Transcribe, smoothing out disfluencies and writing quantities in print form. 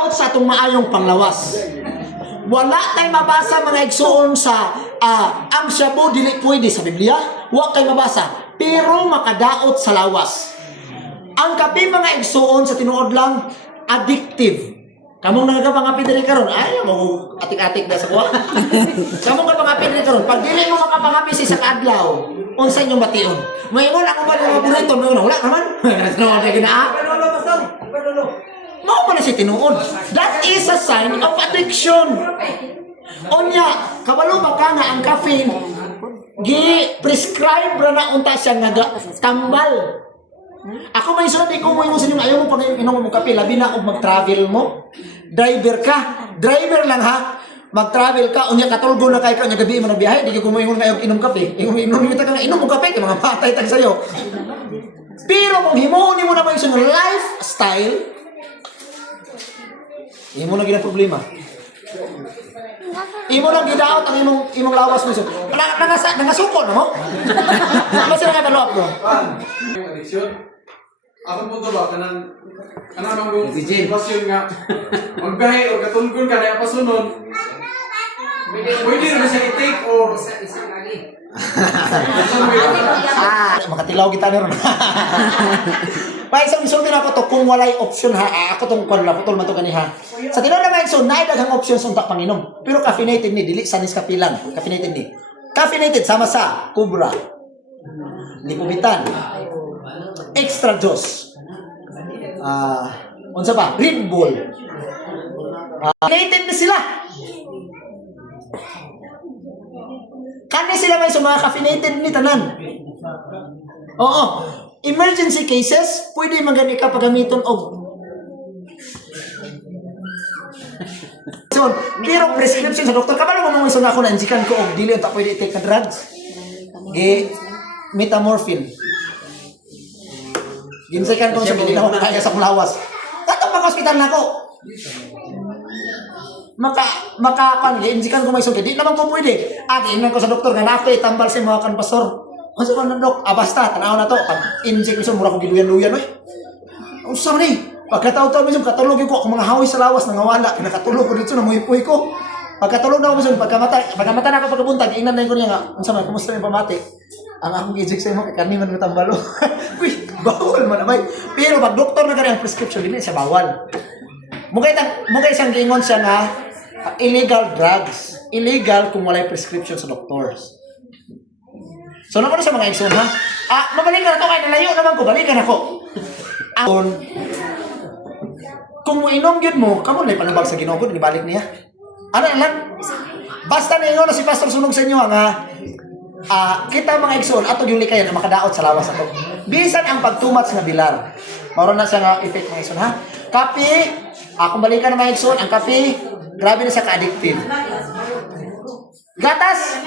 out sa itong maayong panglawas. Wala tayo mabasa mga igsoon sa ang shabu dili pwede sa Biblia. Wala tayo mabasa. Pero makadaot sa lawas. Ang kape mga igsoon sa tinuod lang, addictive. Kamong nagkapangapi diri karon, ay mo atik-atik na sa kuha. Kamong nagkapangapi diri karon, pag dili mo makapangapi sa adlaw, unsa inyong bation? Moingon ako ba yung paborito mo wala naman? Ano kay gina? Mao man si tinuod. That is a sign of addiction. Onya, kabalo ba ka nga ang caffeine gi-prescribe ra na unta siya nga tambal. Ako may sunod ko mo sa inyo ayaw mo pag inom mo kape labi na og mag-travel mo. Driver ka, driver lang ha. Mag-travel ka unya katulgo na kay ka nya gabi mo na biyahe di ko mo ingon nga inom kape. Inom kita ka inom mo kape kay mga patay tag sayo. Pero kung himuon mo na ba yung lifestyle, imo na gina problema. Imo lang gidaot ang imong lawas mo. Nangasukon na mo? Ano sila nga talop mo? Addiction. Ako po ito ba, kanang mong sitwasyon nga, magbiyahe o katulgon ka na yung pasunod, pwede rin siya i-take or isang lagi. Makatilaw kita meron. Pa isang isulti na ako to kung walay option ha. Ako tong kwan na putol man to kaniha. Sa tinuod na so naay daghang options unta panginom. Pero caffeinated ni dili sanis kapilang. Caffeinated ni. Caffeinated sama sa Cobra. Lipumitan. Extra Joss. Unsa pa? Red Bull. Caffeinated na sila. Kani sila may sa mga caffeinated ni tanan. Oo. Emergency cases, pwede magani ka pagamiton og. So, pero prescription sa doktor, kabalo mo nung isang ako na insikan ko og dili ta pwede i-take na drugs. Metamorphine. Ginsikan ko sa dili na ako kaya sa lawas. Katong mag-hospital na ako. Makapan insikan ko may sugid. Di naman ko pwede. Ingnan ko sa doktor nga nakoy tambal sa mga kan pastor. Unsa man dok? Basta tanaw na to. Pag injection mura ko giluyan-luyan oy. Unsa man ni? Pagkataw-taw mismo katulog ko ako mga haway sa lawas nangawala. Kinakatulog ko dito na muhipoy ko. Pagkatulog na ako mismo pagkamata na ako pagkabuntag ingnan na ko niya nga. Unsa man kumusta yung pamati? Ang akong injection mo kay kani man matambalo. Uy, bawal man abay. Pero pag doktor na kani ang prescription dili siya bawal. Mugay siyang gingon siya nga illegal drugs. Illegal kung walay prescription sa doctors. So naman sa mga igsoon ha. Mabalikan na to kay nalayo naman ko, balikan ako. Kung mo inom gyud mo, kamo lay panubag sa Ginoo ni balik niya. Ano lang? Basta na ingon na si Pastor sunog sa inyo nga kita mga igsoon ato yung likayan na makadaot sa lawas ato. Bisan ang pagtumats nga bilar. Mao na siya nga effect mga igsoon ha. Kape, kung balikan na mga igsoon, ang kape grabe na siya ka-addictive. Gatas